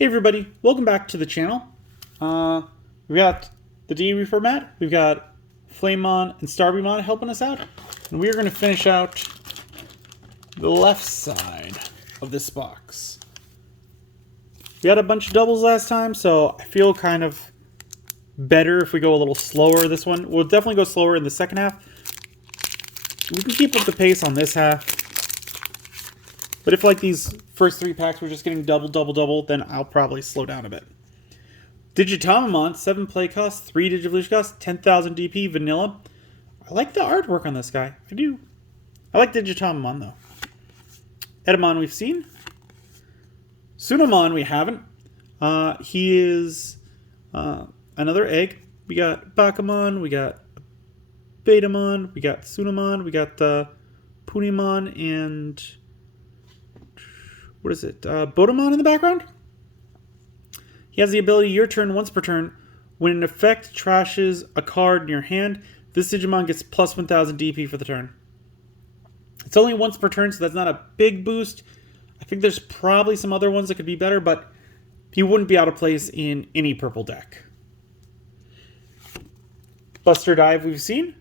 Hey everybody, welcome back to the channel. We've got the D reformat, we've got Flamemon and Starbymon helping us out, and we're going to finish out the left side of this box. We had a bunch of doubles last time, so I feel kind of better if we go a little slower this one. We'll definitely go slower in the second half. We can keep up the pace on this half. But if like these first three packs we're just getting double, then I'll probably slow down a bit. Digitamon, 7 play cost, 3 Digivolution cost, 10,000 DP, vanilla. I like the artwork on this guy. I do. I like Digitamon though. Edamon we've seen. Sunamon we haven't. He is another egg. We got Bakamon, we got Betamon, we got Sunamon, we got Punimon, and what is it? Botamon in the background? He has the ability your turn once per turn. When an effect trashes a card in your hand, this Digimon gets plus 1000 DP for the turn. It's only once per turn, so that's not a big boost. I think there's probably some other ones that could be better, but he wouldn't be out of place in any purple deck. Buster Dive we've seen.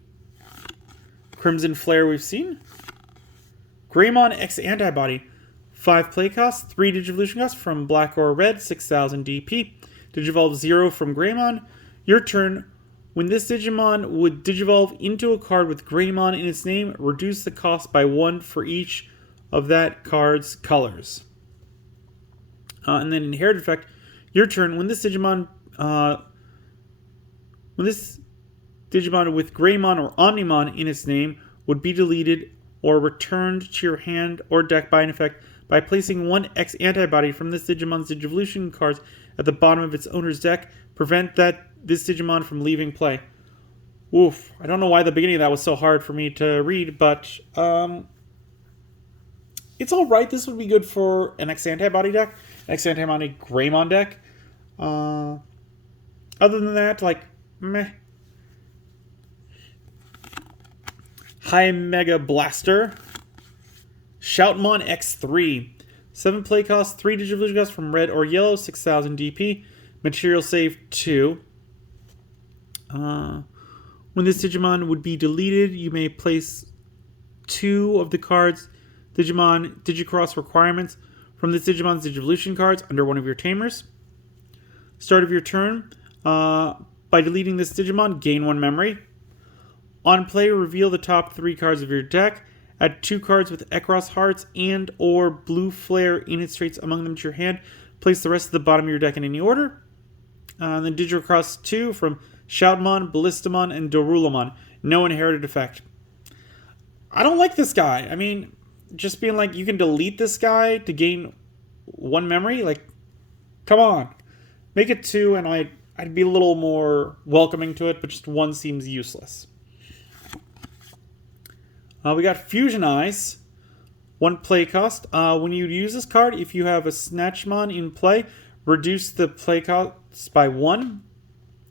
Crimson Flare we've seen. Greymon X Antibody. 5 play cost, 3 Digivolution cost from Black or Red, 6000 DP. Digivolve 0 from Greymon. Your turn. When this Digimon would Digivolve into a card with Greymon in its name, reduce the cost by 1 for each of that card's colors. And then Inherited Effect. Your turn. When this Digimon with Greymon or Omnimon in its name would be deleted or returned to your hand or deck by an effect, by placing 1 X antibody from this Digimon's Digivolution cards at the bottom of its owner's deck, prevent this Digimon from leaving play. Oof, I don't know why the beginning of that was so hard for me to read, but it's alright. This would be good for an X antibody deck, an X antibody Greymon deck. Other than that, like, meh. High Mega Blaster. Shoutmon X3. 7 play cost, 3 Digivolution cost from red or yellow, 6000 DP. Material save 2. When this Digimon would be deleted, you may place 2 of the cards Digimon Digicross requirements from this Digimon's Digivolution cards under one of your tamers. Start of your turn. By deleting this Digimon, gain 1 memory. On play, reveal the top 3 cards of your deck. Add 2 cards with Ekros Hearts and or Blue Flare in its traits among them to your hand. Place the rest at the bottom of your deck in any order. And then Digicross 2 from Shoutmon, Ballistamon, and Dorulamon. No inherited effect. I don't like this guy. I mean, just being like, you can delete this guy to gain 1 memory? Like, come on. Make it 2 and I'd be a little more welcoming to it, but just 1 seems useless. We got Fusion Eyes, 1 play cost. When you use this card, if you have a Snatchmon in play, reduce the play cost by 1.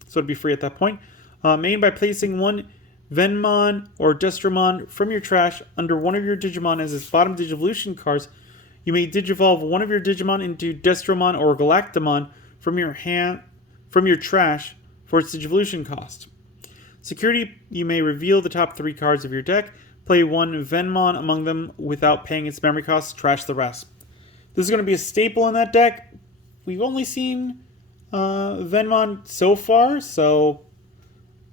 So it'd be free at that point. Main by placing 1 Venmon or Destromon from your trash under one of your Digimon as its bottom Digivolution cards. You may Digivolve one of your Digimon into Destromon or Galactamon from your trash for its Digivolution cost. Security, you may reveal the top 3 cards of your deck. Play 1 Venmon among them without paying its memory costs. Trash the rest. This is going to be a staple in that deck. We've only seen Venmon so far, so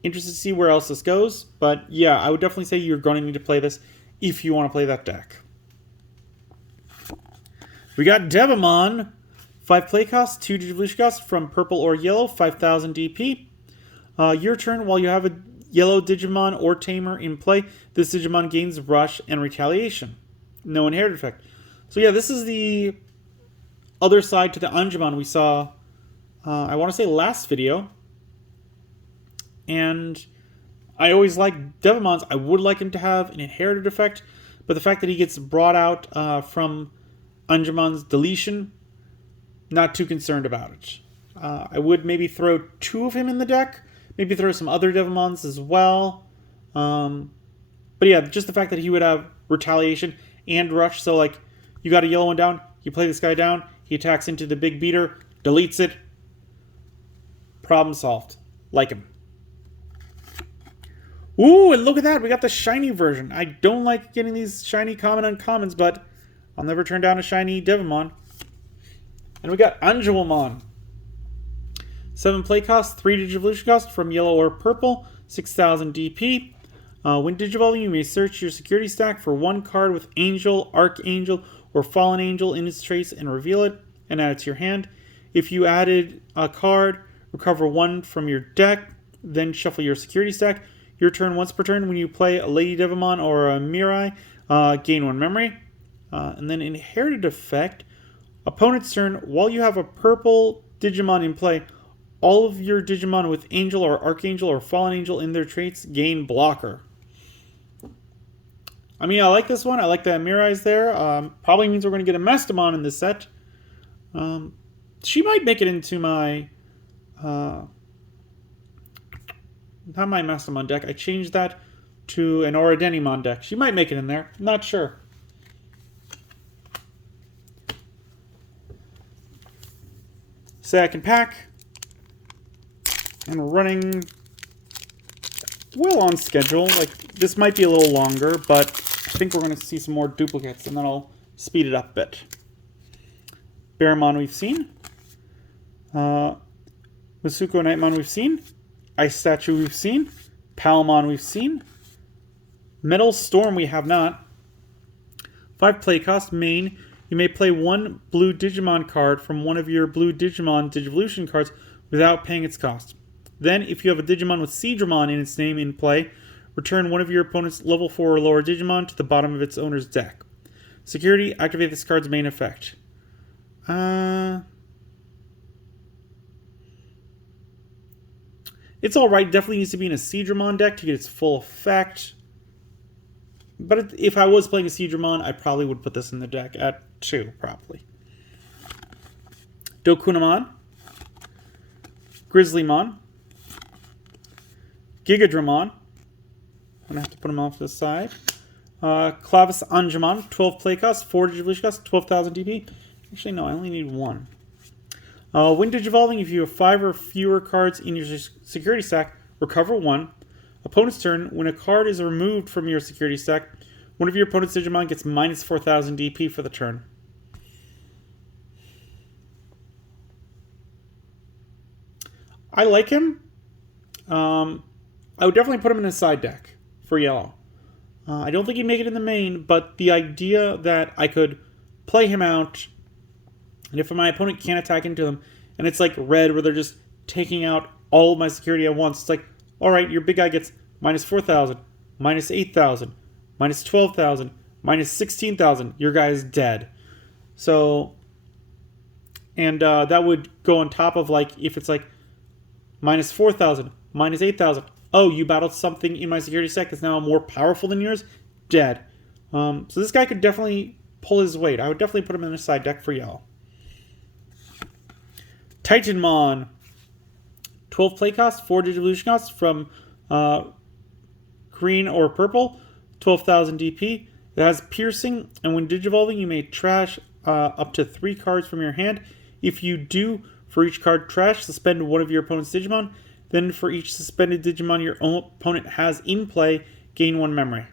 interested to see where else this goes. But yeah, I would definitely say you're going to need to play this if you want to play that deck. We got Devamon. 5 play cost, 2 Digivolution cost from purple or yellow, 5000 DP. Your turn, while you have a yellow Digimon or Tamer in play, this Digimon gains Rush and Retaliation. No inherited effect. So yeah, this is the other side to the Angemon we saw, I want to say last video. And I always like Devamons. I would like him to have an inherited effect, but the fact that he gets brought out from Angemon's deletion, not too concerned about it. I would maybe throw 2 of him in the deck. Maybe throw some other Devamons as well. But yeah, just the fact that he would have Retaliation and Rush. So like, you got a yellow one down, you play this guy down, he attacks into the big beater, Deletes it. Problem solved. Like him. Ooh, and look at that. We got the shiny version. I don't like getting these shiny common uncommons, but I'll never turn down a shiny Devimon. And we got Angelmon. 7 play cost, 3 Digivolution cost from yellow or purple, 6,000 DP. When Digivolving, you may search your security stack for one card with Angel, Archangel, or Fallen Angel in its trace and reveal it and add it to your hand. If you added a card, recover 1 from your deck, then shuffle your security stack. Your turn once per turn. When you play a Lady Devimon or a Mirai, gain 1 memory. And then Inherited Effect, opponent's turn, while you have a purple Digimon in play, all of your Digimon with Angel or Archangel or Fallen Angel in their traits gain blocker. I mean, I like this one. I like that Mirai's there. Probably means we're going to get a Mastamon in this set. She might make it into my... not my Mastamon deck. I changed that to an Oradenimon deck. She might make it in there. I'm not sure. Second pack. And we're running well on schedule. Like, this might be a little longer, but I think we're going to see some more duplicates, and then I'll speed it up a bit. Baramon we've seen. Masuko Nightmon we've seen. Ice Statue we've seen. Palmon we've seen. Metal Storm we have not. 5 play cost, main. You may play 1 blue Digimon card from one of your blue Digimon Digivolution cards without paying its cost. Then, if you have a Digimon with Seedramon in its name in play, return one of your opponent's level 4 or lower Digimon to the bottom of its owner's deck. Security, activate this card's main effect. It's alright, definitely needs to be in a Seedramon deck to get its full effect. But if I was playing a Seedramon, I probably would put this in the deck at 2, probably. Dokunamon. Grizzlymon. Gigadramon. I'm going to have to put them off to the side. Clavis Angemon. 12 play cost, 4 Digivolution cost, 12,000 DP. Actually, no, I only need 1. When Digivolving, if you have 5 or fewer cards in your security stack, recover 1. Opponent's turn, when a card is removed from your security stack, one of your opponent's Digimon gets minus 4,000 DP for the turn. I like him. I would definitely put him in a side deck for yellow. I don't think he'd make it in the main, but the idea that I could play him out, and if my opponent can't attack into them, and it's like red where they're just taking out all of my security at once, it's like, alright, your big guy gets minus 4,000, minus 8,000, minus 12,000, minus 16,000. Your guy is dead. So, and that would go on top of, like, if it's like minus 4,000, minus 8,000. Oh, you battled something in my security stack that's now more powerful than yours? Dead. So this guy could definitely pull his weight. I would definitely put him in a side deck for yellow. Titanmon. 12 play cost, 4 Digivolution cost from green or purple, 12,000 DP. It has piercing, and when Digivolving, you may trash up to 3 cards from your hand. If you do, for each card trash, suspend one of your opponent's Digimon. Then for each suspended Digimon your own opponent has in play, gain 1 memory.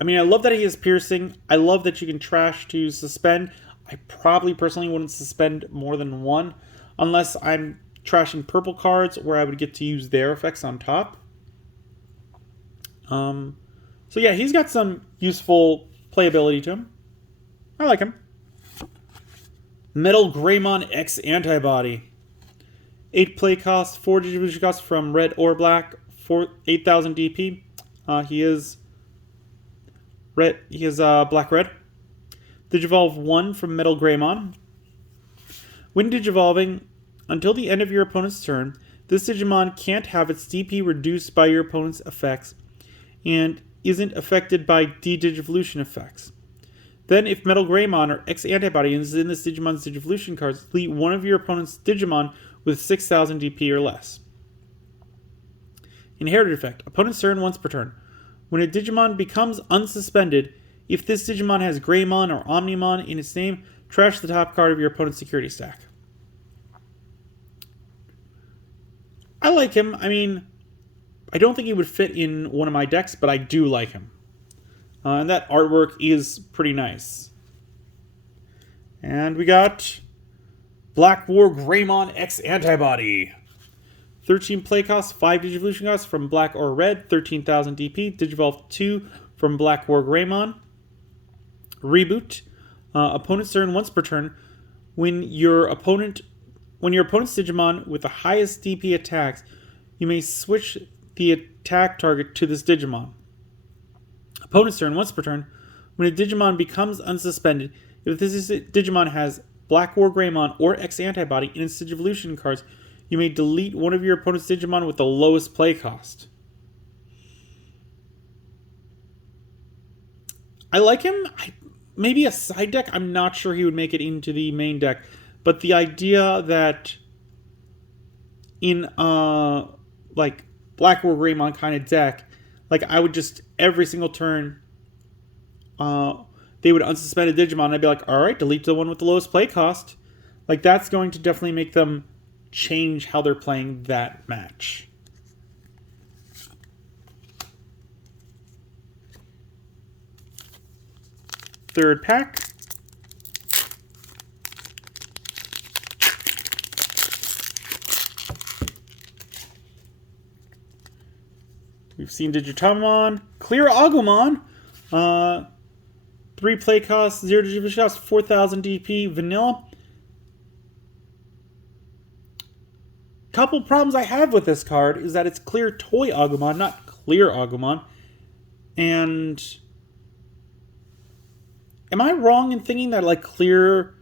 I mean, I love that he has piercing. I love that you can trash to suspend. I probably personally wouldn't suspend more than 1, unless I'm trashing purple cards where I would get to use their effects on top. So yeah, he's got some useful playability to him. I like him. Metal Greymon X Antibody. 8 play cost, 4 Digivolution cost from red or black, 8,000 DP. He is red. He is black-red. Digivolve 1 from Metal Greymon. When Digivolving, until the end of your opponent's turn, this Digimon can't have its DP reduced by your opponent's effects and isn't affected by de-Digivolution effects. Then, if Metal Greymon or X Antibody is in this Digimon's Digivolution cards, delete one of your opponent's Digimon with 6,000 DP or less. Inherited effect. Opponent's turn once per turn. When a Digimon becomes unsuspended, if this Digimon has Greymon or Omnimon in its name, Trash the top card of your opponent's security stack. I like him. I mean, I don't think he would fit in one of my decks, but I do like him. And that artwork is pretty nice. And we got Black War Greymon X Antibody. 13 play cost, 5 Digivolution costs from Black or Red, 13,000 DP. Digivolve 2 from Black War Greymon. Reboot. Opponent's turn once per turn. When your opponent's Digimon with the highest DP attacks, you may switch the attack target to this Digimon. Opponent's turn once per turn. When a Digimon becomes unsuspended, if this Digimon has Black War Greymon or X Antibody in its Digivolution cards, you may delete one of your opponent's Digimon with the lowest play cost. I like him. Maybe a side deck. I'm not sure he would make it into the main deck. But the idea that in like Black War Greymon kind of deck, like I would just every single turn they would unsuspend a Digimon and I'd be like, alright, delete the one with the lowest play cost. Like that's going to definitely make them change how they're playing that match. Third pack. We've seen Digitamon, Clear Agumon, 3 play costs, 0 Digivolution costs, 4,000 DP, vanilla. Couple problems I have with this card is that it's Clear Toy Agumon, not Clear Agumon. And am I wrong in thinking that like Clear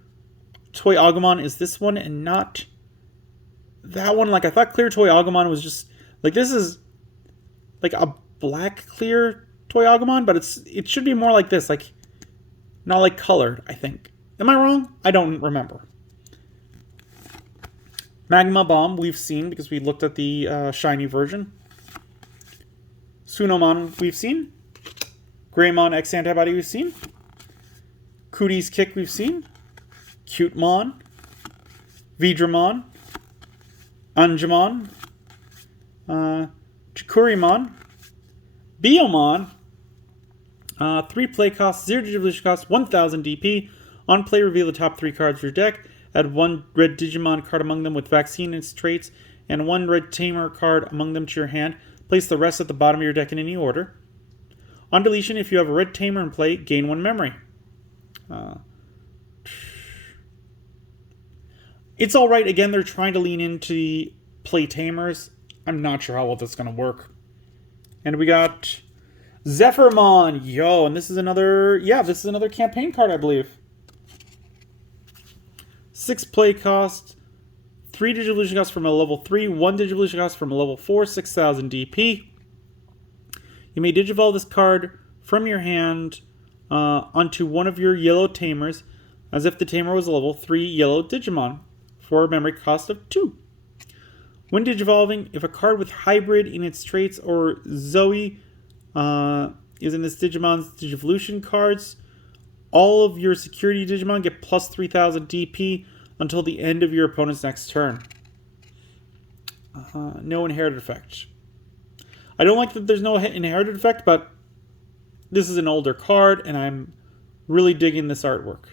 Toy Agumon is this one and not that one? Like I thought Clear Toy Agumon was just like this is like a black clear Toy Agumon, but it should be more like this, like not like colored, I think. Am I wrong? I don't remember. Magma Bomb we've seen because we looked at the shiny version. Sunomon we've seen. Greymon X Antibody we've seen. Cootie's Kick we've seen. Cutemon. Vidramon. Angemon. Chikurimon. Biomon. 3 play costs, 0 Digivolution costs, 1,000 DP. On play, reveal the top 3 cards of your deck. Add 1 red Digimon card among them with vaccine in its traits, and 1 red Tamer card among them to your hand. Place the rest at the bottom of your deck in any order. On deletion, if you have a red Tamer in play, gain 1 memory. It's alright. Again, they're trying to lean into play Tamers. I'm not sure how well that's going to work. And we got Zephyrmon. Yo, and this is another campaign card, I believe. 6 play cost, 3 Digivolution cost from a level 3, 1 Digivolution cost from a level 4, 6,000 DP. You may Digivolve this card from your hand onto one of your yellow Tamers, as if the Tamer was a level 3 yellow Digimon, for a memory cost of 2. When Digivolving, if a card with Hybrid in its traits or Zoe is in this Digimon's Digivolution cards, all of your security Digimon get plus 3,000 DP until the end of your opponent's next turn. No inherited effect. I don't like that there's no inherited effect, but this is an older card, and I'm really digging this artwork.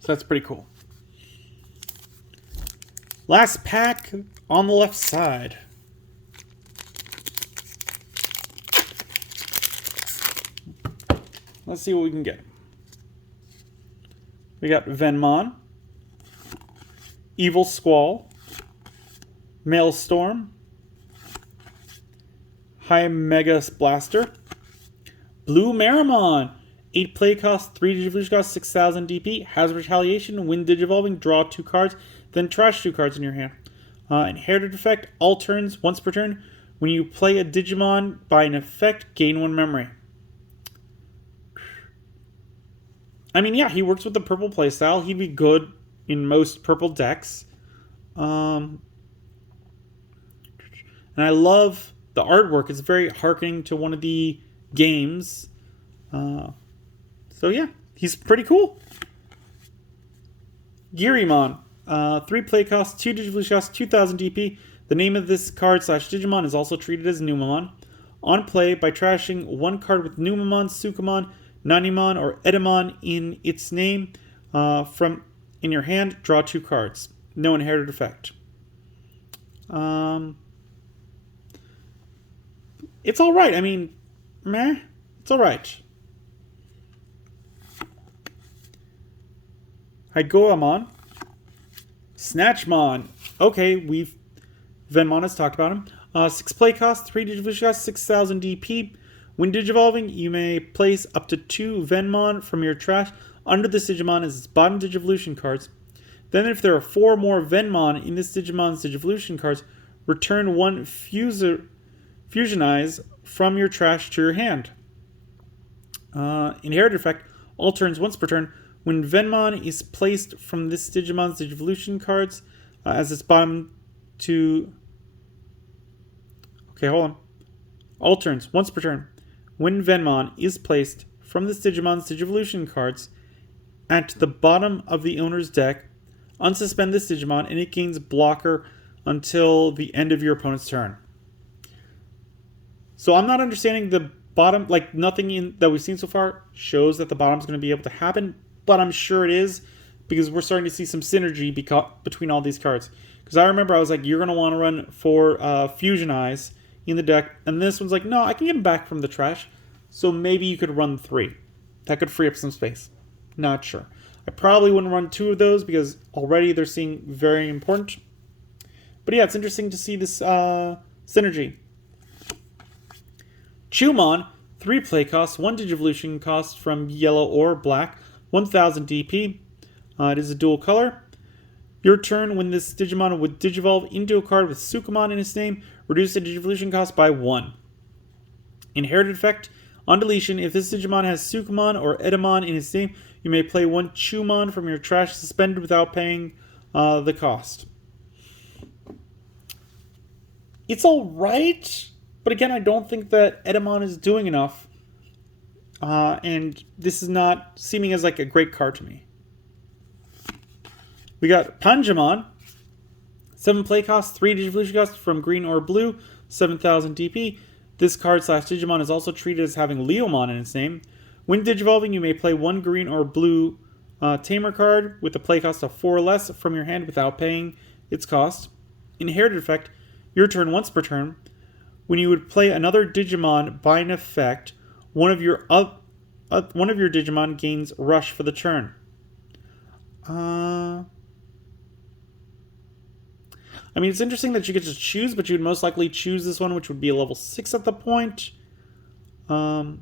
So that's pretty cool. Last pack on the left side. Let's see what we can get. We got Venmon, Evil Squall, Maelstrom, High Mega Blaster, Blue Marimon, 8 play cost, 3 Digivolution cost, 6,000 DP, has Retaliation, when Digivolving, draw 2 cards, then trash 2 cards in your hand. Inherited effect, all turns, once per turn. When you play a Digimon by an effect, gain 1 memory. I mean, yeah, he works with the purple playstyle. He'd be good in most purple decks. And I love the artwork. It's very harkening to one of the games. So yeah, he's pretty cool. Girimon. 3 play cost, 2 Digivolution cost, 2000 DP. The name of this card / Digimon is also treated as Numamon. On play, by trashing one card with Numamon, Sukamon, Nanimon, or Edamon in its name from in your hand, draw 2 cards. No inherited effect. It's alright. I mean, meh. It's alright. Higoamon. Snatchmon. Okay, Venmon has talked about him. 6 play cost, 3 Digivolution cost, 6000 DP. When Digivolving, you may place up to 2 Venmon from your trash under this Digimon as its bottom Digivolution cards. Then if there are 4 more Venmon in this Digimon's Digivolution cards, return 1 Fusionize from your trash to your hand. Inherited effect, all turns once per turn. When Venmon is placed from this Digimon's Digivolution cards as its bottom to... Okay, hold on. All turns once per turn. When Venmon is placed from this Digimon's Digivolution cards at the bottom of the owner's deck, unsuspend this Digimon and it gains blocker until the end of your opponent's turn. So I'm not understanding the bottom, like nothing that we've seen so far shows that the bottom's going to be able to happen, but I'm sure it is because we're starting to see some synergy between all these cards. Because I remember I was like, you're going to want to run 4 Fusionize in the deck, and this one's like, no, I can get them back from the trash, so maybe you could run 3. That could free up some space. Not sure. I probably wouldn't run 2 of those because already they're seeing very important. But yeah, it's interesting to see this synergy. Chumon, 3 play costs, 1 Digivolution cost from yellow or black, 1000 DP. It is a dual color. Your turn, when this Digimon would Digivolve into a card with Sukamon in its name, reduce the Digivolution cost by 1. Inherited effect, on deletion, if this Digimon has Sukamon or Edamon in its name, you may play 1 Chumon from your trash suspended without paying the cost. It's alright, but again, I don't think that Edamon is doing enough. And this is not seeming as like a great card to me. We got Panjamon. 7 play cost, 3 Digivolution cost from green or blue, 7000 DP. This card / Digimon is also treated as having Leomon in its name. When Digivolving, you may play 1 green or blue Tamer card with a play cost of 4 or less from your hand without paying its cost. Inherited effect, your turn once per turn. When you would play another Digimon by an effect, one of your Digimon gains Rush for the turn. I mean, it's interesting that you get to choose, but you would most likely choose this one, which would be a level 6 at the point. Well,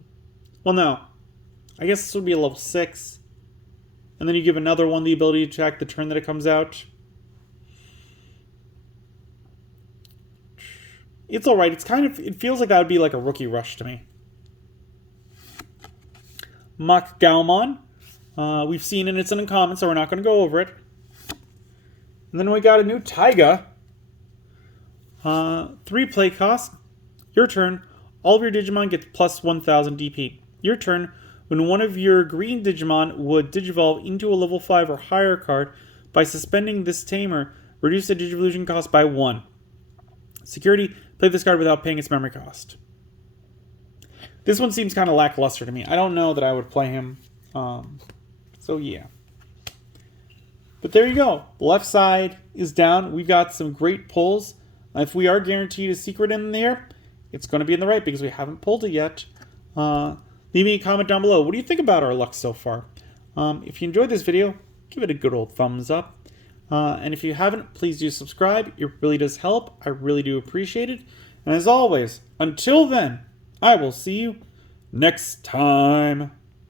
no. I guess this would be a level 6. And then you give another one the ability to attack the turn that it comes out. It's alright. It feels like that would be like a rookie rush to me. Mach Gaomon. We've seen it, it's an uncommon, so we're not going to go over it. And then we got a new Taiga. 3 play cost. Your turn. All of your Digimon get plus 1000 DP. Your turn. When one of your green Digimon would Digivolve into a level 5 or higher card, by suspending this Tamer, reduce the Digivolution cost by 1. Security, play this card without paying its memory cost. This one seems kind of lackluster to me. I don't know that I would play him. So yeah. But there you go. The left side is down. We've got some great pulls. If we are guaranteed a secret in there, it's going to be in the right because we haven't pulled it yet. Leave me a comment down below. What do you think about our luck so far? If you enjoyed this video, give it a good old thumbs up. And if you haven't, please do subscribe. It really does help. I really do appreciate it. And as always, until then, I will see you next time.